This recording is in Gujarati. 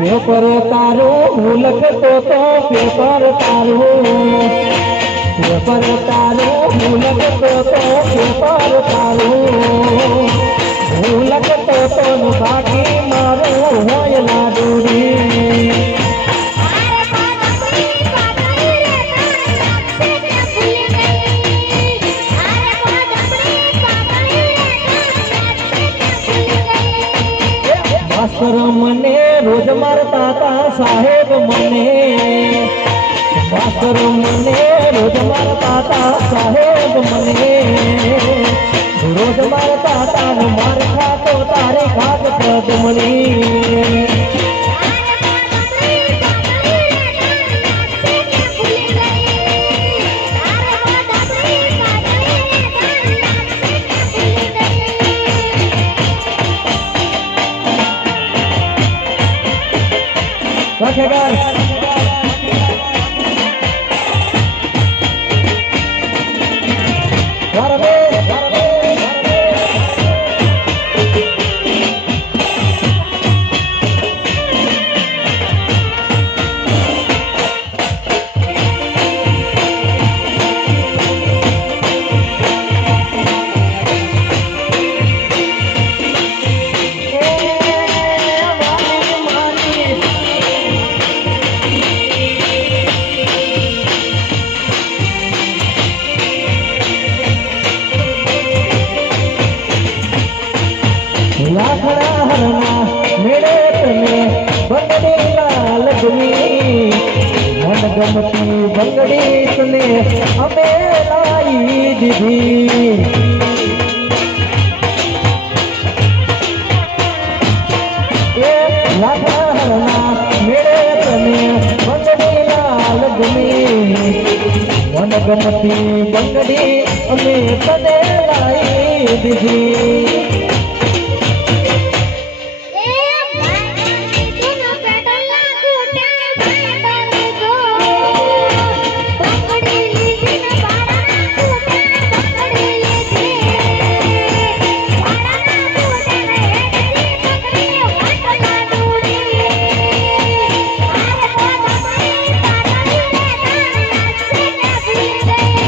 પેપર તારું હું લખતો તો પેપર તારું પેપર તારું હું લખતો તો પેપર તારું હું લખતો તો બાકી મારું હોય લાડુડી માસ્તર મને રોજ મારતા તા સાહેબ મને માસ્તર મને રોજ મારતા તા સાહેબ મને રોજ મારતા તા માર ખાતો તારે ખાત પદમણી લાખડા હરના મેળે તમે બંગડી લાલ ગમી મન ગમતી બંગડી તને અમે લાવી દીધી લાખડા હરના મેળે તમે બંગડી લાલ ગમી મન ગમતી બંગડી અમે તને લાવી દીધી